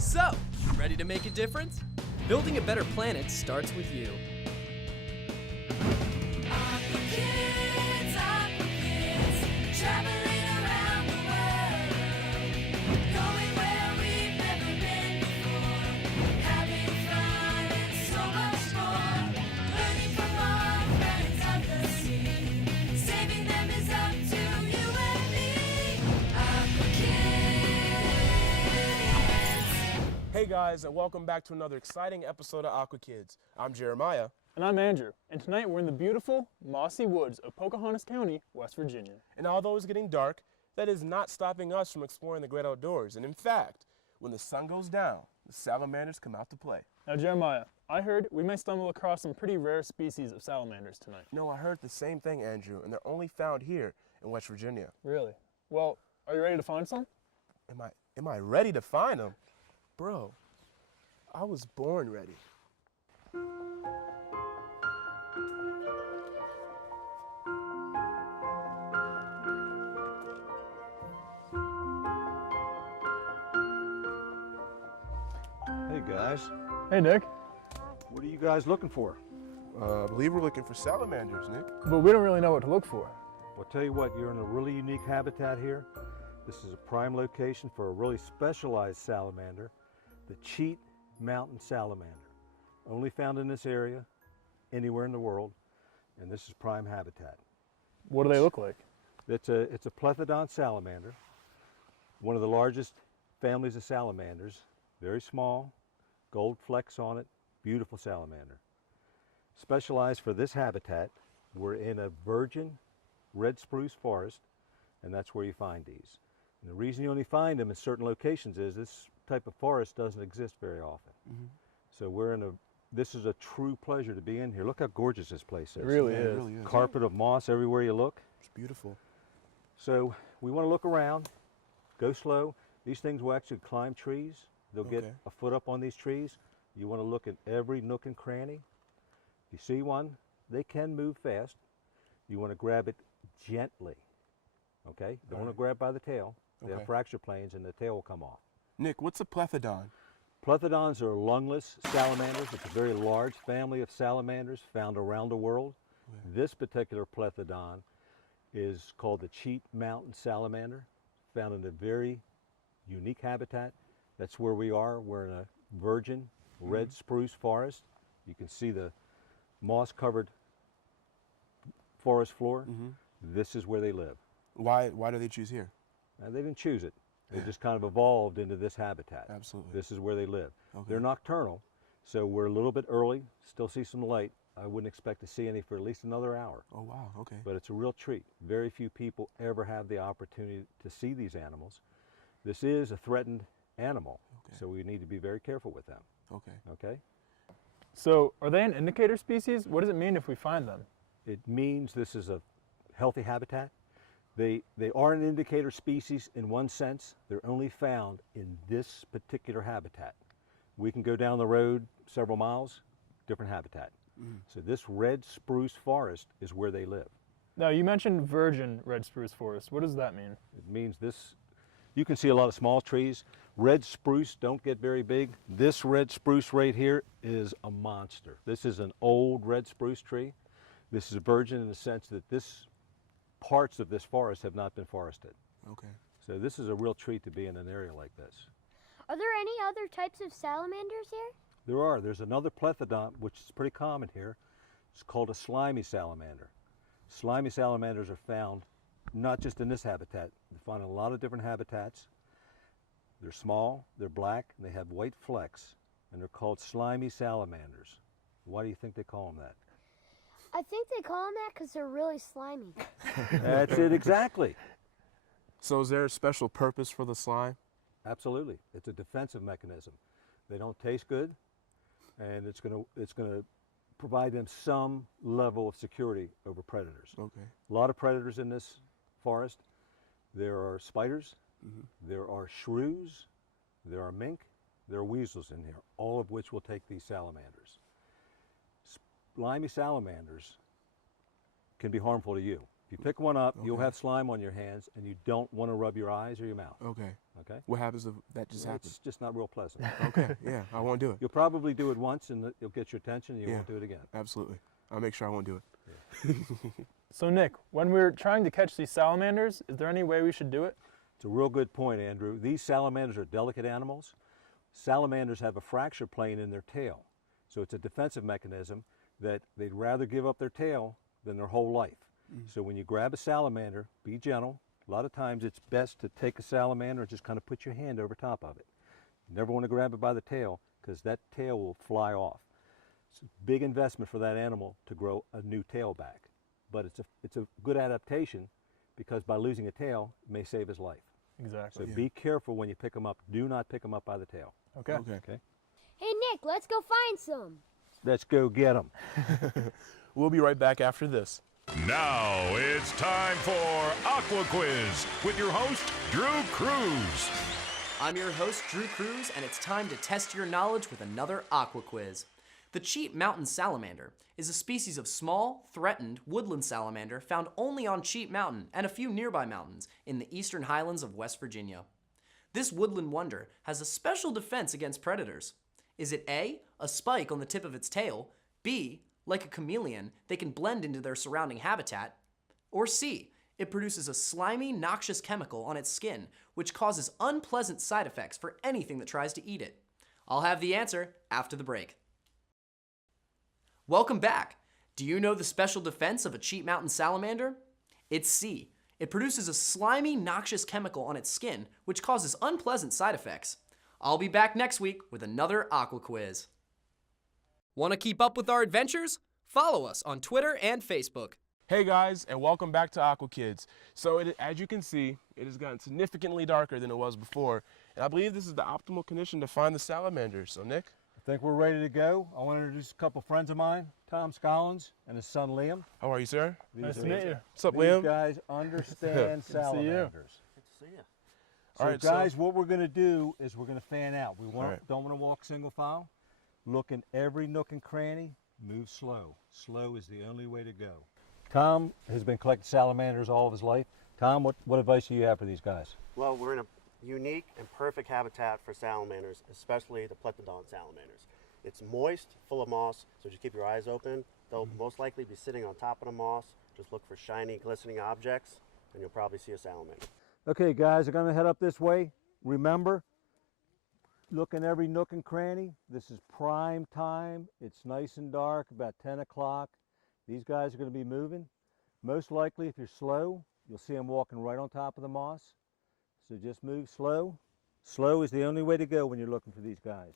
So, ready to make a difference? Building a better planet starts with you. Aqua kids, traveling around the world, going where we've never been before, having fun and so much more, learning from our friends of the sea, saving them is up to you and me. Aqua kids. Hey guys, and welcome back to another exciting episode of Aqua Kids. I'm Jeremiah. And I'm Andrew, and tonight we're in the beautiful, mossy woods of Pocahontas County, West Virginia. And although it's getting dark, that is not stopping us from exploring the great outdoors. And in fact, when the sun goes down, the salamanders come out to play. Now Jeremiah, I heard we may stumble across some pretty rare species of salamanders tonight. No, I heard the same thing, Andrew, and they're only found here in West Virginia. Really? Well, are you ready to find some? Am I ready to find them? Bro, I was born ready. Hey guys, Hey Nick, what are you guys looking for? I believe we're looking for salamanders, Nick. but we don't really know what to look for. Well, tell you what, you're in a really unique habitat here. This is a prime location for a really specialized salamander, the Cheat Mountain Salamander. Only found in this area, anywhere in the world, and this is prime habitat. What do they look like? It's a plethodon salamander, one of the largest families of salamanders, very small, gold flecks on it, beautiful salamander. Specialized for this habitat, we're in a Virgin Red Spruce Forest, and that's where you find these. And the reason you only find them in certain locations is this type of forest doesn't exist very often. So this is a true pleasure to be in here. Look how gorgeous this place is. It really Yeah, is. it really is. Carpet of moss everywhere you look. It's beautiful. So we want to look around, go slow. These things will actually climb trees. They'll get Okay. a foot up on these trees. You want to look at every nook and cranny. If you see one, they can move fast. You want to grab it gently, okay? Don't want to grab by the tail. They Okay. have fracture planes and the tail will come off. Nick, what's a plethodon? Plethodons are lungless salamanders. It's a very large family of salamanders found around the world. This particular plethodon is called the Cheat Mountain Salamander, found in a very unique habitat. That's where we are. We're in a virgin red spruce forest. You can see the moss-covered forest floor. This is where they live. Why do they choose here? Now, they didn't choose it. They just kind of evolved into this habitat. Absolutely. This is where they live. Okay. They're nocturnal, so we're a little bit early, still see some light. I wouldn't expect to see any for at least another hour. Oh, wow, okay. But it's a real treat. Very few people ever have the opportunity to see these animals. This is a threatened animal, Okay. so we need to be very careful with them, Okay. okay? So, are they an indicator species? What does it mean if we find them? It means this is a healthy habitat. They are an indicator species in one sense. They're only found in this particular habitat. We can go down the road several miles, different habitat. So this red spruce forest is where they live. Now, you mentioned Virgin Red Spruce Forest. What does that mean? It means this, you can see a lot of small trees. Red spruce don't get very big. This red spruce right here is a monster. This is an old red spruce tree. This is a virgin in the sense that parts of this forest have not been forested. Okay. So this is a real treat to be in an area like this. Are there any other types of salamanders here? There's another plethodon, which is pretty common here. It's called a slimy salamander. Slimy salamanders are found not just in this habitat. They're found in a lot of different habitats. They're small, they're black, and they have white flecks, and they're called slimy salamanders. Why do you think they call them that? I think they call them that because they're really slimy. That's it, exactly. So is there a special purpose for the slime? Absolutely. It's a defensive mechanism. They don't taste good, and it's going to provide them some level of security over predators. Okay. A lot of predators in this forest. There are spiders, there are shrews, there are mink, there are weasels in here, all of which will take these salamanders. Slimy salamanders can be harmful to you. If you pick one up, you'll have slime on your hands, and you don't want to rub your eyes or your mouth. Okay. Okay? What happens if that just happens? It's just not real pleasant. Okay, yeah, I won't do it. You'll probably do it once, and you'll get your attention, and you won't do it again. Absolutely. I'll make sure I won't do it. So Nick, when we're trying to catch these salamanders, is there any way we should do it? It's a real good point, Andrew. These salamanders are delicate animals. Salamanders have a fracture plane in their tail, so it's a defensive mechanism that they'd rather give up their tail than their whole life. So when you grab a salamander, be gentle. A lot of times it's best to take a salamander and just kind of put your hand over top of it. You never want to grab it by the tail because that tail will fly off. It's a big investment for that animal to grow a new tail back, but it's a good adaptation because by losing a tail, it may save his life. Exactly. So be careful when you pick them up. Do not pick them up by the tail. Okay. Okay. Hey Nick, let's go find some. Let's go get them. We'll be right back after this. Now it's time for Aqua Quiz with your host, Drew Cruz. I'm your host, Drew Cruz, and it's time to test your knowledge with another Aqua Quiz. The Cheat Mountain Salamander is a species of small, threatened woodland salamander found only on Cheat Mountain and a few nearby mountains in the eastern highlands of West Virginia. This woodland wonder has a special defense against predators. Is it A, a spike on the tip of its tail, B, like a chameleon, they can blend into their surrounding habitat, or C, it produces a slimy, noxious chemical on its skin, which causes unpleasant side effects for anything that tries to eat it? I'll have the answer after the break. Welcome back. Do you know the special defense of a Cheat Mountain salamander? It's C. It produces a slimy, noxious chemical on its skin, which causes unpleasant side effects. I'll be back next week with another Aqua Quiz. Want to keep up with our adventures? Follow us on Twitter and Facebook. Hey guys, and welcome back to Aqua Kids. So as you can see, it has gotten significantly darker than it was before, and I believe this is the optimal condition to find the salamanders. So Nick? I think we're ready to go. I want to introduce a couple friends of mine, Tom Scollins and his son Liam. How are you, sir? Nice to meet you. What's up, These Liam? guys understand salamanders. So All right, guys, what we're going to do is we're going to fan out. We All right. don't want to walk single file. Look in every nook and cranny. Move slow. Slow is the only way to go. Tom has been collecting salamanders all of his life. Tom, what advice do you have for these guys? Well, we're in a unique and perfect habitat for salamanders, especially the plethodon salamanders. It's moist, full of moss, so just keep your eyes open. They'll most likely be sitting on top of the moss. Just look for shiny, glistening objects, and you'll probably see a salamander. Okay, guys, we're going to head up this way. Remember, look in every nook and cranny. This is prime time. It's nice and dark, about 10 o'clock. These guys are going to be moving. Most likely, if you're slow, you'll see them walking right on top of the moss. So just move slow. Slow is the only way to go when you're looking for these guys.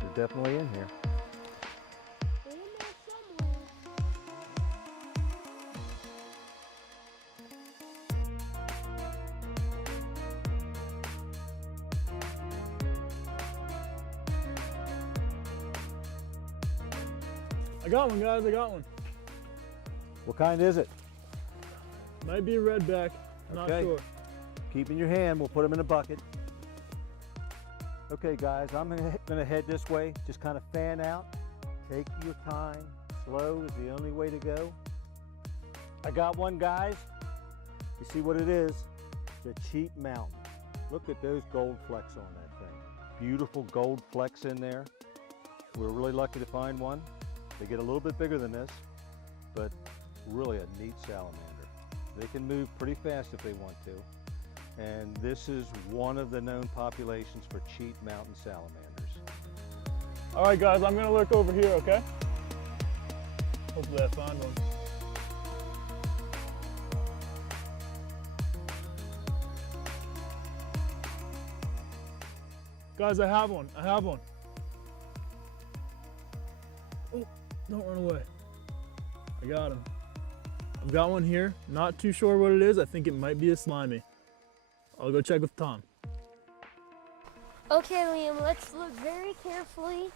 They're definitely in here. They're in there somewhere. I got one, guys, I got one. What kind is it? Might be a redback, not Okay. sure. Keep in your hand, we'll put them in a bucket. Okay guys, I'm gonna head this way. Just kind of fan out. Take your time. Slow is the only way to go. I got one, guys. You see what it is? The Cheat Mountain. Look at those gold flecks on that thing. Beautiful gold flecks in there. We're really lucky to find one. They get a little bit bigger than this, but really a neat salamander. They can move pretty fast if they want to. And this is one of the known populations for Cheat Mountain salamanders. All right, guys, I'm gonna look over here, okay? Hopefully I find one. Guys, I have one. I have one. Oh, don't run away. I got him. I've got one here. Not too sure what it is. I think it might be a slimy. I'll go check with Tom. Okay, Liam, let's look very carefully,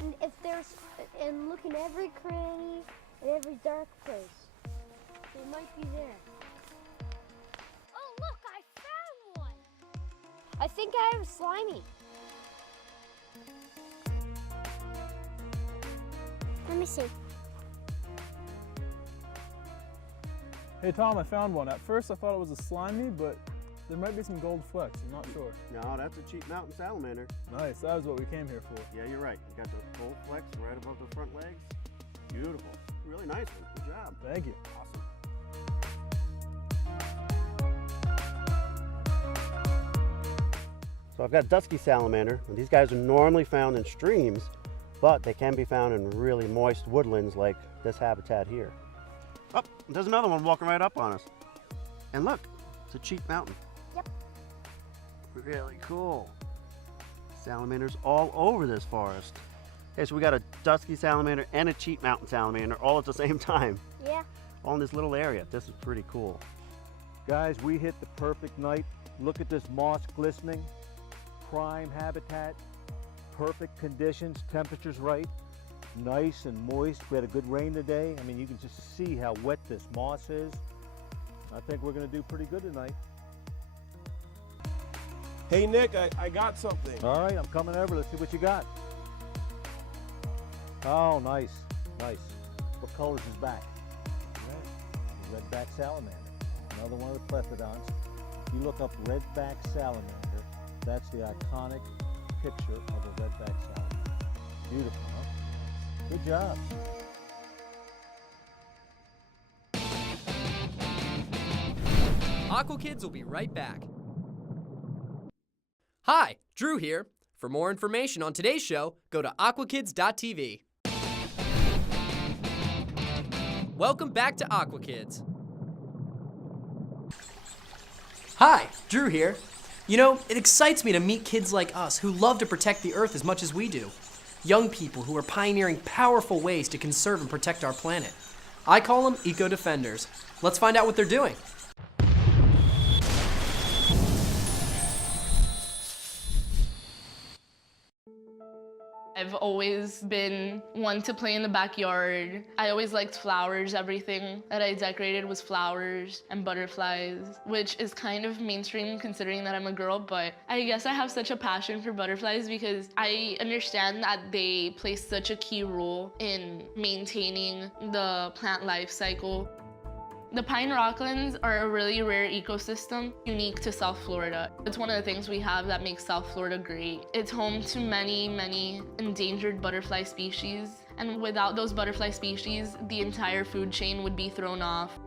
and look in every cranny and every dark place. It might be there. Oh, look, I found one! I think I have slimy. Let me see. Hey Tom, I found one. At first I thought it was a slimy, but there might be some gold flecks. I'm not sure. No, that's a Cheat Mountain Salamander. Nice, that was what we came here for. Yeah, you're right. You got the gold flecks right above the front legs. Beautiful. Really nice one. Good job. Thank you. Awesome. So I've got dusky salamander, and these guys are normally found in streams, but they can be found in really moist woodlands like this habitat here. Oh, there's another one walking right up on us. And look, it's a Cheat Mountain. Yep. Really cool. Salamanders all over this forest. Okay, so we got a dusky salamander and a Cheat Mountain salamander all at the same time, Yeah. all in this little area. This is pretty cool. Guys, we hit the perfect night. Look at this moss glistening. Prime habitat, perfect conditions, temperatures right, nice and moist. We had a good rain today. I mean, you can just see how wet this moss is. I think we're gonna do pretty good tonight. Hey Nick, I got something. All right, I'm coming over. Let's see what you got. Oh, nice, nice. What color's his back? Red. Redback salamander. Another one of the plethodons. If you look up redback salamander, that's the iconic picture of a redback salamander. Beautiful, huh? Good job. Aqua Kids will be right back. Hi, Drew here. For more information on today's show, go to aquakids.tv. Welcome back to Aqua Kids. Hi, Drew here. You know, it excites me to meet kids like us who love to protect the earth as much as we do. Young people who are pioneering powerful ways to conserve and protect our planet. I call them eco-defenders. Let's find out what they're doing. I've always been one to play in the backyard. I always liked flowers. Everything that I decorated was flowers and butterflies, which is kind of mainstream considering that I'm a girl, but I guess I have such a passion for butterflies because I understand that they play such a key role in maintaining the plant life cycle. The pine rocklands are a really rare ecosystem unique to South Florida. It's one of the things we have that makes South Florida great. It's home to many, many endangered butterfly species, and without those butterfly species, the entire food chain would be thrown off.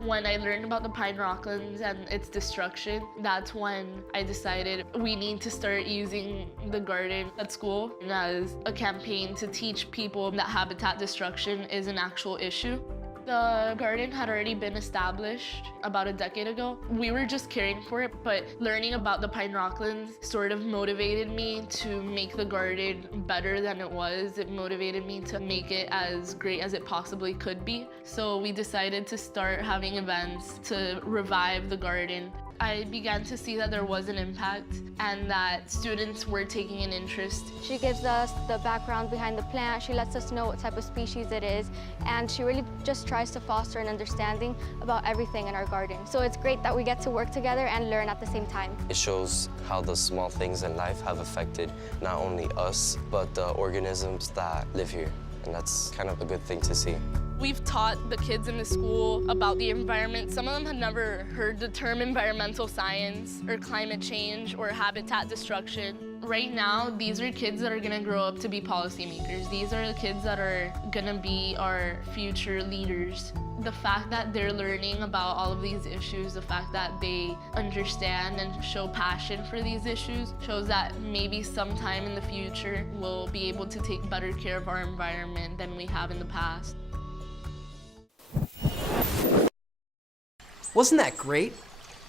When I learned about the pine rocklands and its destruction, that's when I decided we need to start using the garden at school as a campaign to teach people that habitat destruction is an actual issue. The garden had already been established about a decade ago. We were just caring for it, but learning about the pine rocklands sort of motivated me to make the garden better than it was. It motivated me to make it as great as it possibly could be. So we decided to start having events to revive the garden. I began to see that there was an impact and that students were taking an interest. She gives us the background behind the plant, she lets us know what type of species it is, and she really just tries to foster an understanding about everything in our garden. So it's great that we get to work together and learn at the same time. It shows how the small things in life have affected not only us, but the organisms that live here. And that's kind of a good thing to see. We've taught the kids in the school about the environment. Some of them had never heard the term environmental science or climate change or habitat destruction. Right now, these are kids that are gonna grow up to be policymakers. These are the kids that are gonna be our future leaders. The fact that they're learning about all of these issues, the fact that they understand and show passion for these issues, shows that maybe sometime in the future we'll be able to take better care of our environment than we have in the past. Wasn't that great?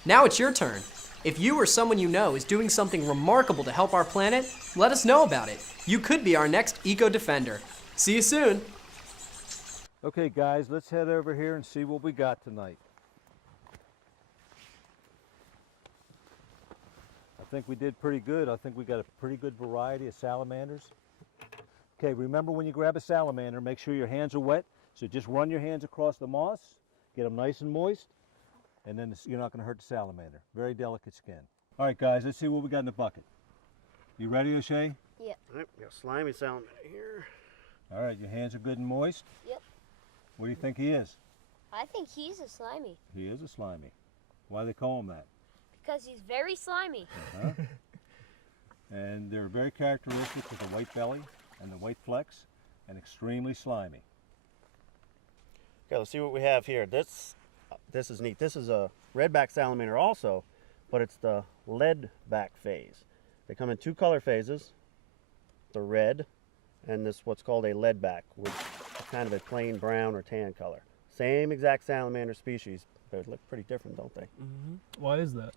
Now it's your turn. If you or someone you know is doing something remarkable to help our planet, let us know about it. You could be our next eco-defender. See you soon. Okay guys, let's head over here and see what we got tonight. I think we did pretty good. I think we got a pretty good variety of salamanders. Okay, remember when you grab a salamander, make sure your hands are wet. So just run your hands across the moss, get them nice and moist, and then you're not going to hurt the salamander. Very delicate skin. All right, guys, let's see what we got in the bucket. You ready, O'Shea? Yep. All right, we got a slimy salamander here. All right, your hands are good and moist. Yep. What do you think he is? I think he's a slimy He is a slimy. Why do they call him that? because he's very slimy. Huh? And they're very characteristic with the white belly and the white flecks and extremely slimy. Okay, let's see what we have here. This is neat. This is a redback salamander also, but it's the leadback phase. They come in two color phases, the red and this what's called a leadback, which is kind of a plain brown or tan color. Same exact salamander species, but they look pretty different, don't they? Why is that?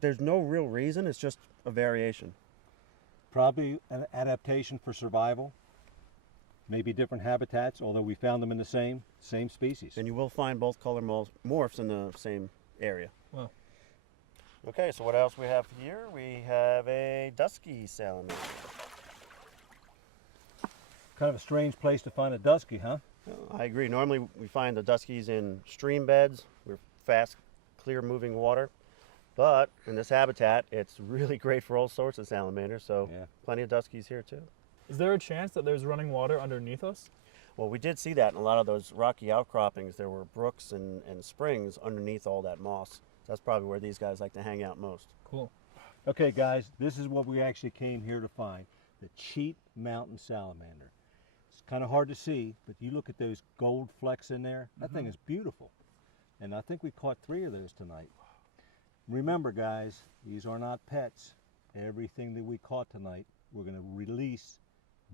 There's no real reason, it's just a variation. Probably an adaptation for survival. Maybe different habitats, although we found them in the same species. And you will find both color morphs in the same area. Wow. Okay, so what else we have here? We have a dusky salamander. Kind of a strange place to find a dusky, huh? I agree. Normally we find the duskies in stream beds with fast, clear moving water. But in this habitat, it's really great for all sorts of salamanders, so Yeah. plenty of duskies here too. Is there a chance that there's running water underneath us? Well, we did see that in a lot of those rocky outcroppings. There were brooks and springs underneath all that moss. That's probably where these guys like to hang out most. Cool. Okay, guys, this is what we actually came here to find, the Cheat Mountain Salamander. It's kind of hard to see, but you look at those gold flecks in there, that thing is beautiful. And I think we caught 3 of those tonight. Remember, guys, these are not pets. Everything that we caught tonight, we're going to release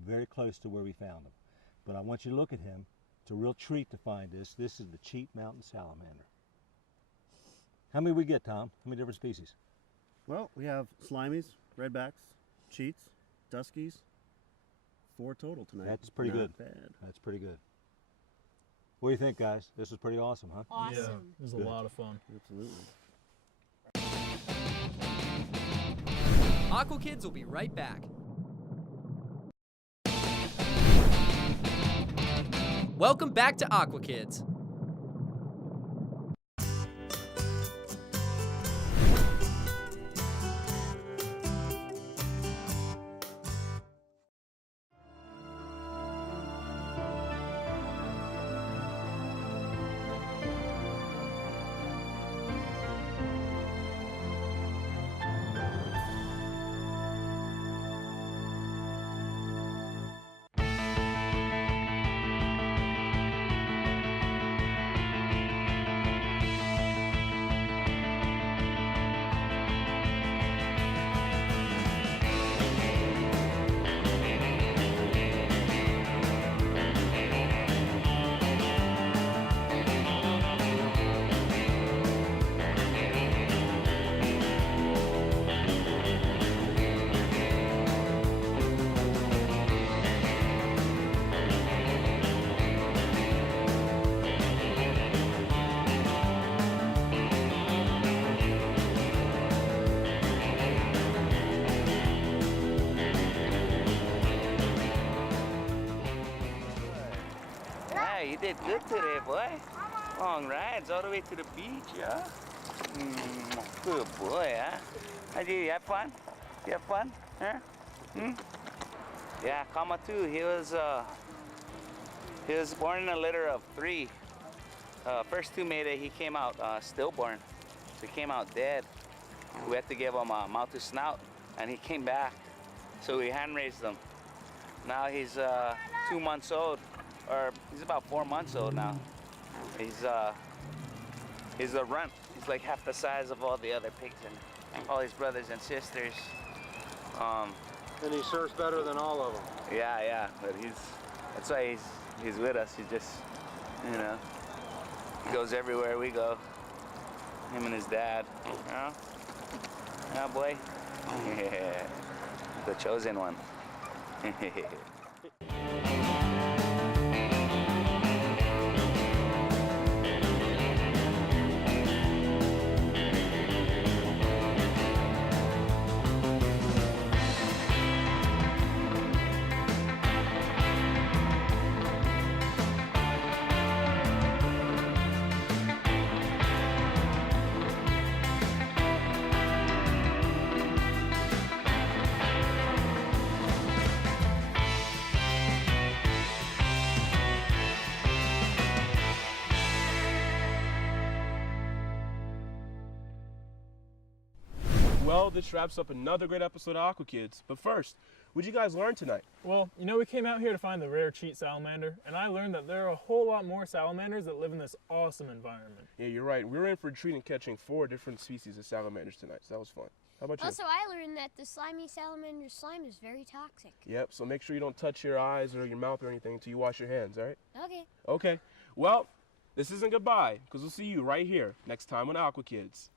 very close to where we found them. But I want you to look at him. It's a real treat to find this. This is the Cheat Mountain Salamander. How many we get, Tom? How many different species? Well, we have slimies, redbacks, cheats, duskies. 4 total tonight. That's pretty Not good. bad. That's pretty good. What do you think, guys? This is pretty awesome, huh? Awesome. Yeah, it was a Good. lot of fun. Absolutely. Aqua Kids will be right back. Welcome back to Aqua Kids. Yeah, you did good today, boy. Long rides all the way to the beach, yeah? Good boy, huh? How did you have fun? You have fun? Huh? Yeah, Kama too. He was born in a litter of 3. First 2 made it. He came out stillborn. So he came out dead. We had to give him a mouth to snout, and he came back. So we hand raised him. Now he's 2 months old, or he's about 4 months old now. He's a runt. He's like half the size of all the other pigs and all his brothers and sisters. And he surfs better than all of them. Yeah, but that's why he's with us. He's just, you know, he goes everywhere we go. Him and his dad, you know? Yeah, boy. Yeah, the chosen one. Well, this wraps up another great episode of Aqua Kids. But first, what did you guys learn tonight? Well, you know, we came out here to find the rare cheat salamander, and I learned that there are a whole lot more salamanders that live in this awesome environment. Yeah, you're right. We were in for a treat in catching 4 different species of salamanders tonight, so that was fun. How about you? Also, I learned that the slimy salamander slime is very toxic. Yep, so make sure you don't touch your eyes or your mouth or anything until you wash your hands, all right? Okay. Okay. Well, this isn't goodbye, because we'll see you right here next time on Aqua Kids.